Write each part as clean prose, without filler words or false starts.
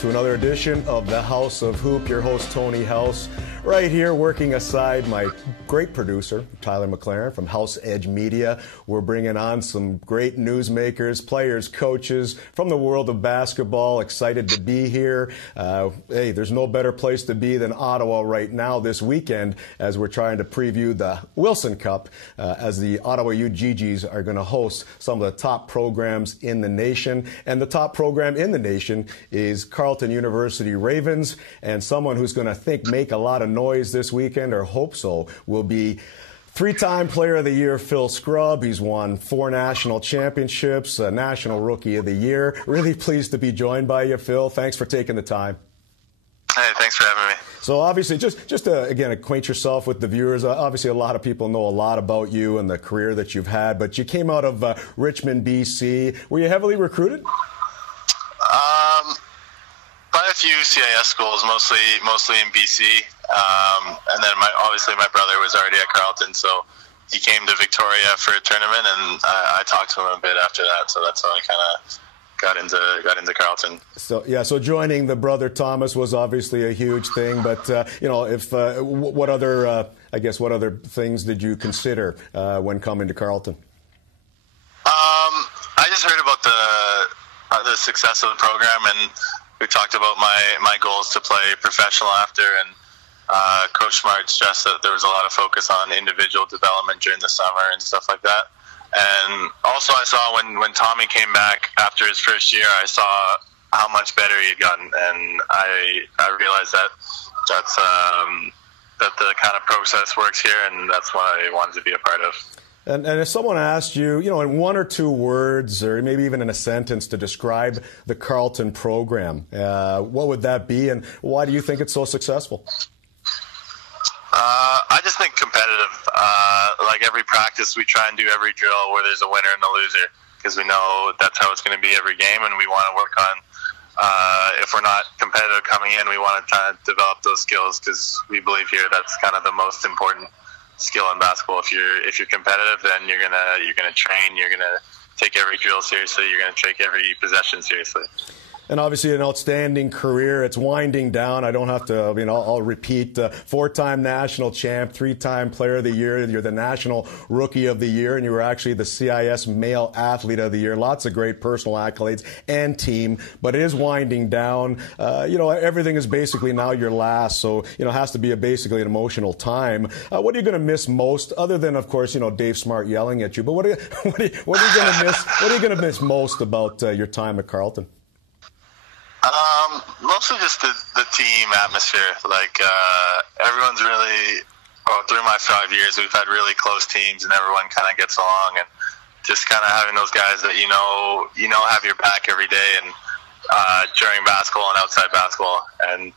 to another edition of the House of Hoop. Your host, Tony House, right here working aside my great producer, Tyler McLaren from House Edge Media. We're bringing on some great newsmakers, players, coaches from the world of basketball. Excited to be here. Hey, there's no better place to be than Ottawa right now this weekend as we're trying to preview the Wilson Cup as the Ottawa UGGs are going to host some of the top programs in the nation. And the top program in the nation is Carleton University Ravens, and someone who's going to make a lot of noise this weekend, or hope so, will be three-time Player of the Year Phil Scrubb. He's won 4 national championships, National Rookie of the Year. Really pleased to be joined by you, Phil. Thanks for taking the time. Hey, thanks for having me. So obviously, just to, again, acquaint yourself with the viewers, obviously a lot of people know a lot about you and the career that you've had, but you came out of Richmond, BC. Were you heavily recruited? By a few CIS schools, mostly in BC. And then obviously my brother was already at Carleton, so he came to Victoria for a tournament, and I talked to him a bit after that. So that's how I kind of got into Carleton. So joining the brother Thomas was obviously a huge thing. But what other things did you consider when coming to Carleton? I just heard about the success of the program, and we talked about my goals to play professional after, and Coach Smart stressed that there was a lot of focus on individual development during the summer and stuff like that. And also I saw when Tommy came back after his first year, I saw how much better he had gotten, and I realized that the kind of process works here, and that's what I wanted to be a part of. And if someone asked you, in one or two words, or maybe even in a sentence, to describe the Carleton program, what would that be, and why do you think it's so successful? I just think competitive. Like every practice, we try and do every drill where there's a winner and a loser, because we know that's how it's going to be every game, and we want to work on, if we're not competitive coming in, we want to try to develop those skills, because we believe here that's kind of the most important skill in basketball. If you're competitive, then you're gonna train, you're gonna take every drill seriously, you're gonna take every possession seriously. And obviously an outstanding career. It's winding down. I don't have to, I'll repeat, 4-time national champ, 3-time Player of the Year. You're the National Rookie of the Year, and you were actually the CIS Male Athlete of the Year. Lots of great personal accolades and team, but it is winding down. Everything is basically now your last, so, it has to be basically an emotional time. What are you going to miss most, other than, of course, Dave Smart yelling at you, but what are you going to miss? What are you going to miss most about your time at Carleton? Mostly just the team atmosphere. Like, everyone's really, through my 5 years, we've had really close teams, and everyone kind of gets along, and just kind of having those guys that have your back every day, and during basketball and outside basketball. And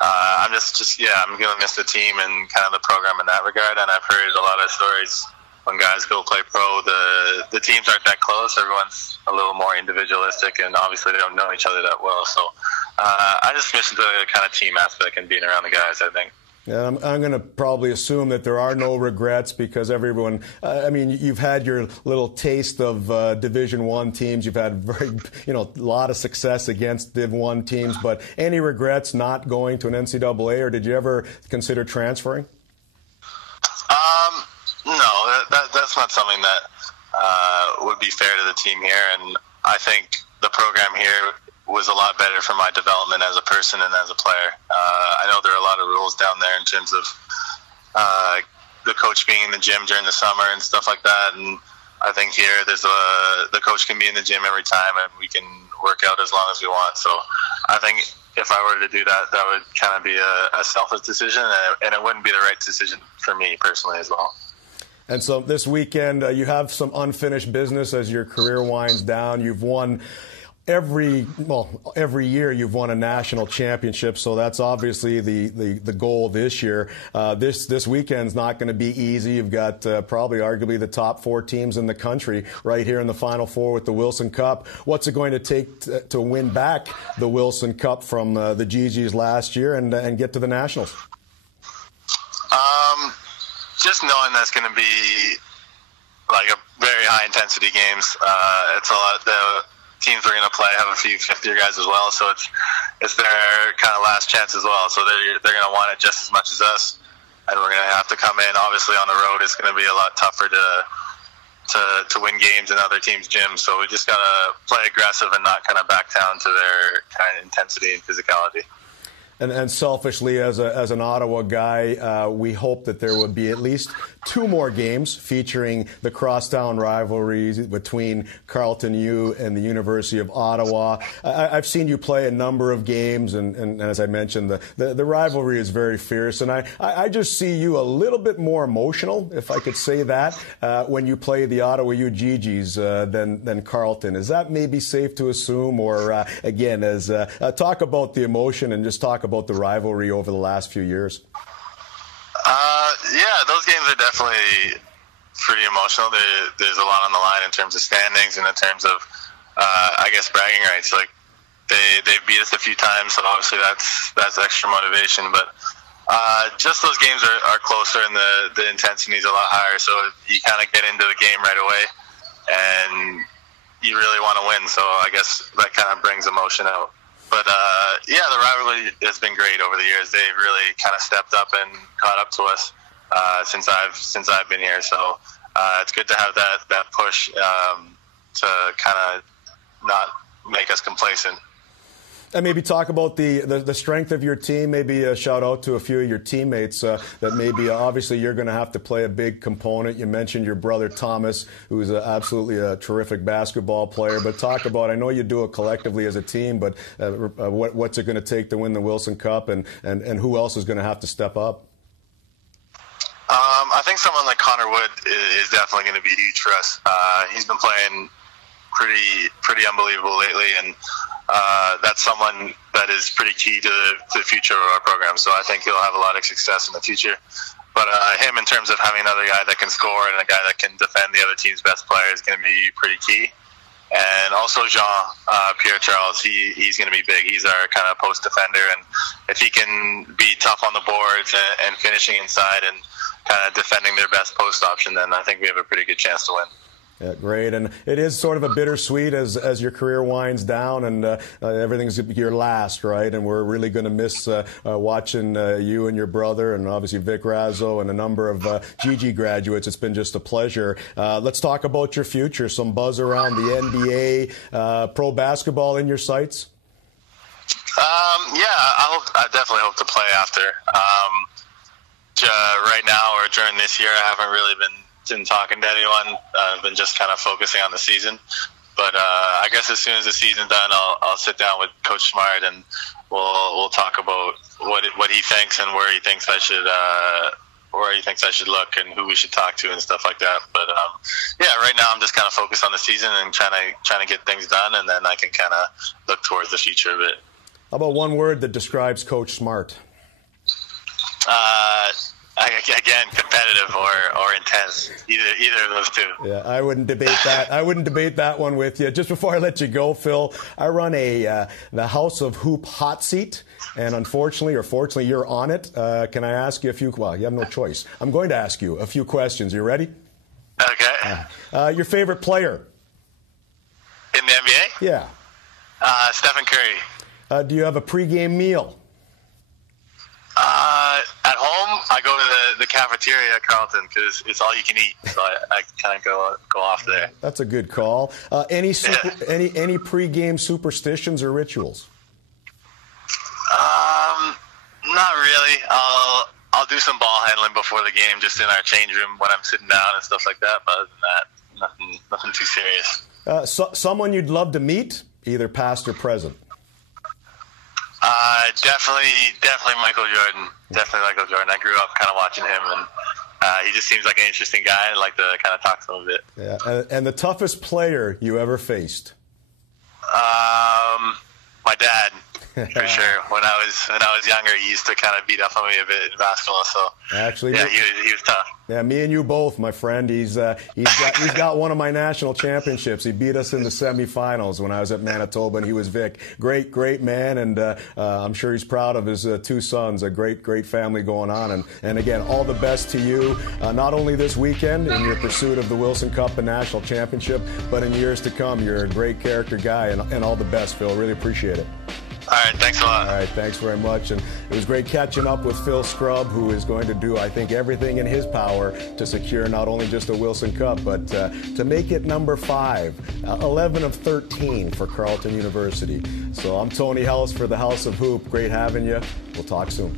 I'm I'm going to miss the team and kind of the program in that regard. And I've heard a lot of stories when guys go play pro, the teams aren't that close. Everyone's a little more individualistic, and obviously they don't know each other that well. So I just miss the kind of team aspect and being around the guys, I think. Yeah, I'm going to probably assume that there are no regrets, because everyone, you've had your little taste of Division I teams. You've had a lot of success against Div 1 teams. But any regrets not going to an NCAA, or did you ever consider transferring? No, that's not something that would be fair to the team here. And I think the program here was a lot better for my development as a person and as a player. I know there are a lot of rules down there in terms of the coach being in the gym during the summer and stuff like that. And I think here the coach can be in the gym every time, and we can work out as long as we want. So I think if I were to do that, that would kind of be a selfish decision, and it wouldn't be the right decision for me personally as well. And so this weekend, you have some unfinished business as your career winds down. You've won every year you've won a national championship, so that's obviously the goal this year. This weekend's not going to be easy. You've got probably arguably the top 4 teams in the country right here in the Final Four with the Wilson Cup. What's it going to take to win back the Wilson Cup from the GGs last year and get to the Nationals? Just knowing that's going to be like a very high intensity games. It's a lot. The teams we're going to play have a few fifth-year guys as well, so it's their kind of last chance as well. So they're going to want it just as much as us, and we're going to have to come in. Obviously, on the road, it's going to be a lot tougher to win games in other teams' gyms. So we just got to play aggressive and not kind of back down to their kind of intensity and physicality. And selfishly, as an Ottawa guy, we hope that there would be at least 2 more games featuring the crosstown rivalries between Carleton U and the University of Ottawa. I've seen you play a number of games, and as I mentioned, the rivalry is very fierce. And I just see you a little bit more emotional, if I could say that, when you play the Ottawa U Gee-Gees than Carleton. Is that maybe safe to assume? Or, again, talk about the emotion and just talk about the rivalry over the last few years. Yeah, those games are definitely pretty emotional. There's a lot on the line in terms of standings and in terms of, I guess, bragging rights. Like they beat us a few times, so obviously that's extra motivation. But just those games are closer, and the intensity is a lot higher. So you kind of get into the game right away, and you really want to win. So I guess that kind of brings emotion out. But, yeah, the rivalry has been great over the years. They've really kind of stepped up and caught up to us since I've been here. So it's good to have that push to kind of not make us complacent. And maybe talk about the strength of your team, maybe a shout out to a few of your teammates that maybe obviously you're going to have to play a big component. You mentioned your brother Thomas, who's absolutely a terrific basketball player. But talk about, I know you do it collectively as a team, but what's it going to take to win the Wilson Cup, and who else is going to have to step up? I think someone like Connor Wood is definitely going to be huge for us. He's been playing pretty unbelievable lately, and that's someone that is pretty key to the future of our program. So I think he'll have a lot of success in the future. But him, in terms of having another guy that can score and a guy that can defend the other team's best player, is going to be pretty key. And also Pierre Charles, he's going to be big. He's our kind of post defender, and if he can be tough on the boards and finishing inside and kind of defending their best post option, then I think we have a pretty good chance to win. Yeah, great. And it is sort of a bittersweet as your career winds down, and everything's your last, right? And we're really going to miss watching you and your brother, and obviously Vic Razzo and a number of Gee-Gee graduates. It's been just a pleasure. Let's talk about your future. Some buzz around the NBA, pro basketball in your sights? Yeah, I definitely hope to play after. Right now or during this year, I haven't really been talking to anyone. I've been just kind of focusing on the season. But I guess as soon as the season's done, I'll sit down with Coach Smart, and we'll talk about what he thinks and where he thinks I should look and who we should talk to and stuff like that. But yeah, right now I'm just kind of focused on the season and trying to get things done, and then I can kind of look towards the future of it. How about one word that describes Coach Smart? Again, competitive or intense. Either of those two. Yeah, I wouldn't debate that. I wouldn't debate that one with you. Just before I let you go, Phil, I run the House of Hoop hot seat, and unfortunately or fortunately, you're on it. Can I ask you a few? Well, you have no choice. I'm going to ask you a few questions. You ready? Okay. Your favorite player in the NBA? Yeah. Stephen Curry. Do you have a pregame meal? At home, I go to the cafeteria at Carleton because it's all you can eat. So I kind of go off there. That's a good call. Any pregame superstitions or rituals? Not really. I'll do some ball handling before the game, just in our change room when I'm sitting down and stuff like that. But other than that, nothing too serious. Someone you'd love to meet, either past or present? Definitely Michael Jordan. Definitely Michael Jordan. I grew up kind of watching him, and he just seems like an interesting guy. I'd like to kind of talk to him a bit. Yeah. And the toughest player you ever faced? My dad, for sure. When I was younger, he used to kind of beat up on me a bit in basketball. So actually, yeah, he was tough. Yeah, me and you both, my friend. He's got one of my national championships. He beat us in the semifinals when I was at Manitoba, and he was Vic. Great man, and I'm sure he's proud of his 2 sons. A great family going on. And again, all the best to you, not only this weekend in your pursuit of the Wilson Cup and national championship, but in years to come. You're a great character guy, and all the best, Phil. Really appreciate it. All right, thanks a lot. All right, thanks very much. And it was great catching up with Phil Scrubb, who is going to do, I think, everything in his power to secure not only just a Wilson Cup, but to make it number 5, 11 of 13 for Carleton University. So I'm Tony House for the House of Hoop. Great having you. We'll talk soon.